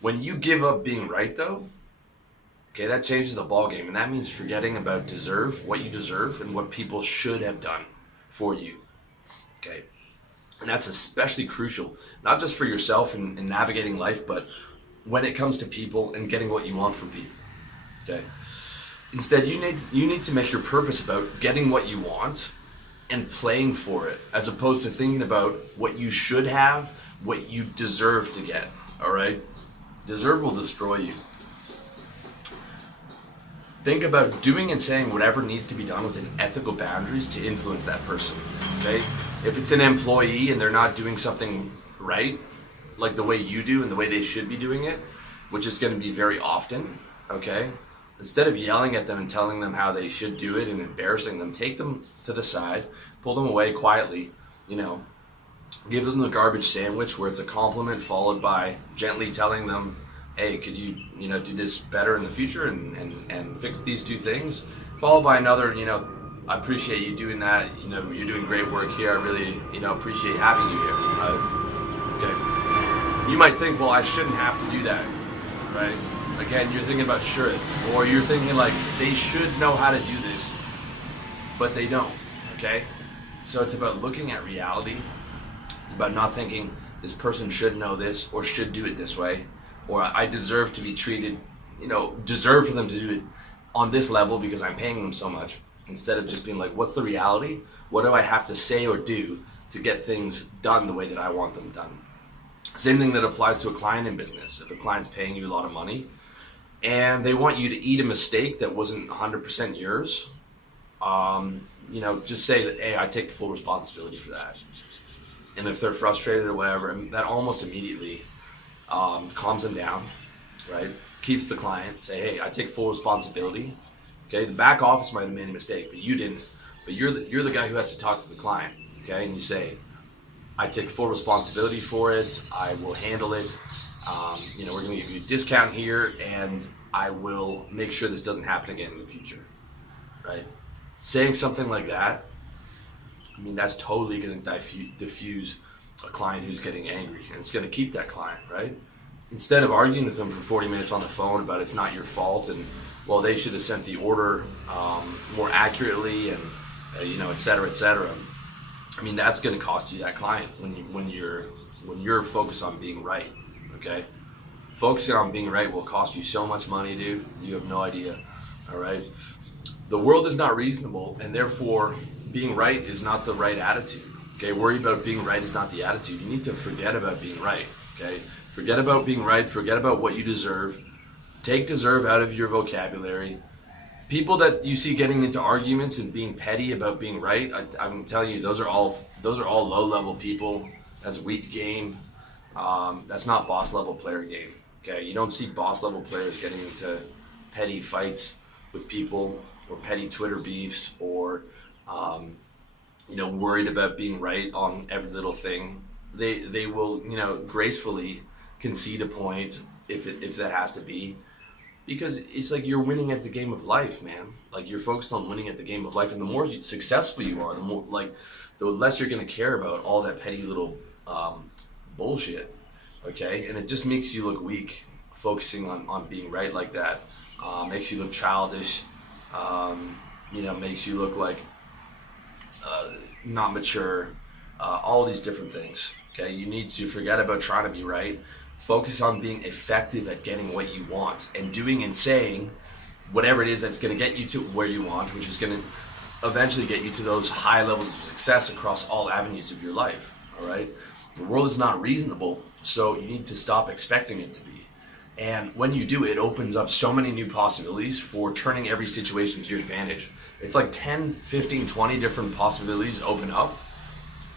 When you give up being right, though, okay, that changes the ball game, and that means forgetting about what you deserve, and what people should have done for you. Okay, and that's especially crucial, not just for yourself and navigating life, but when it comes to people and getting what you want from people. Okay, instead, you need to make your purpose about getting what you want and playing for it, as opposed to thinking about what you should have, what you deserve to get. All right, deserve will destroy you. Think about doing and saying whatever needs to be done within ethical boundaries to influence that person, okay? If it's an employee and they're not doing something right, like the way you do and the way they should be doing it, which is going to be very often, okay? Instead of yelling at them and telling them how they should do it and embarrassing them, take them to the side, pull them away quietly, give them the garbage sandwich where it's a compliment followed by gently telling them, hey, could you, do this better in the future and fix these two things? Followed by another, I appreciate you doing that. You're doing great work here. I really, appreciate having you here. Okay. You might think, well, I shouldn't have to do that, right? Again, you're thinking about should, or you're thinking like they should know how to do this, but they don't, okay? So it's about looking at reality. It's about not thinking this person should know this or should do it this way, or I deserve to be treated, deserve for them to do it on this level because I'm paying them so much, instead of just being like, what's the reality? What do I have to say or do to get things done the way that I want them done? Same thing that applies to a client in business. If a client's paying you a lot of money and they want you to eat a mistake that wasn't 100% yours, just say that, hey, I take full responsibility for that. And if they're frustrated or whatever, that almost immediately calms them down, right? Keeps the client, say, hey, I take full responsibility. Okay, the back office might have made a mistake, but you didn't. But you're the guy who has to talk to the client, okay? And you say, I take full responsibility for it. I will handle it. We're going to give you a discount here, and I will make sure this doesn't happen again in the future, right? Saying something like that, that's totally going to diffuse a client who's getting angry, and it's going to keep that client, right? Instead of arguing with them for 40 minutes on the phone about it's not your fault and, well, they should have sent the order more accurately and, et cetera, et cetera. That's going to cost you that client when you're focused on being right, okay? Focusing on being right will cost you so much money, dude. You have no idea, all right? The world is not reasonable, and therefore being right is not the right attitude. Okay, worry about being right is not the attitude. You need to forget about being right, okay? Forget about being right, forget about what you deserve. Take deserve out of your vocabulary. People that you see getting into arguments and being petty about being right, I'm telling you, those are all low-level people. That's weak game. That's not boss-level player game, okay? You don't see boss-level players getting into petty fights with people or petty Twitter beefs or worried about being right on every little thing. They will, gracefully concede a point if that has to be, because it's like you're winning at the game of life, man. Like, you're focused on winning at the game of life, and the more successful you are, the less you're going to care about all that petty little bullshit, okay? And it just makes you look weak, focusing on being right like that. Makes you look childish, makes you look like not mature, all these different things, okay? You need to forget about trying to be right. Focus on being effective at getting what you want and doing and saying whatever it is that's going to get you to where you want, which is going to eventually get you to those high levels of success across all avenues of your life, all right? The world is not reasonable, so you need to stop expecting it to be. And when you do, it opens up so many new possibilities for turning every situation to your advantage. It's like 10, 15, 20 different possibilities open up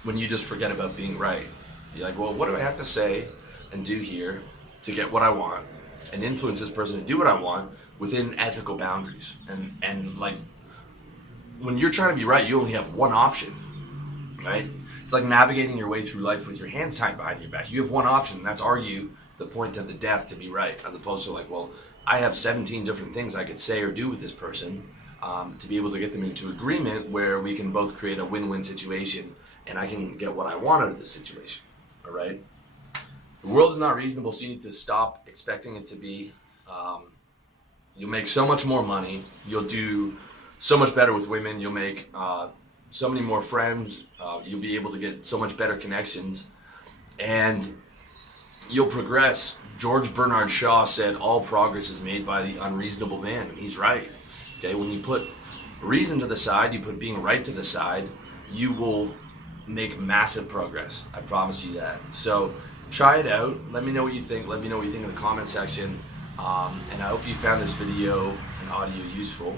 when you just forget about being right. You're like, well, what do I have to say and do here to get what I want and influence this person to do what I want within ethical boundaries? And like, when you're trying to be right, you only have one option, right? It's like navigating your way through life with your hands tied behind your back. You have one option, and that's argue the point of the death to be right, as opposed to like, well, I have 17 different things I could say or do with this person to be able to get them into agreement where we can both create a win-win situation and I can get what I want out of this situation, all right? The world is not reasonable, so you need to stop expecting it to be. You'll make so much more money. You'll do so much better with women. You'll make so many more friends. You'll be able to get so much better connections. And you'll progress. George Bernard Shaw said, all progress is made by the unreasonable man. And he's right. Okay, when you put reason to the side, you put being right to the side, you will make massive progress. I promise you that. So try it out. Let me know what you think. Let me know what you think in the comment section. And I hope you found this video and audio useful.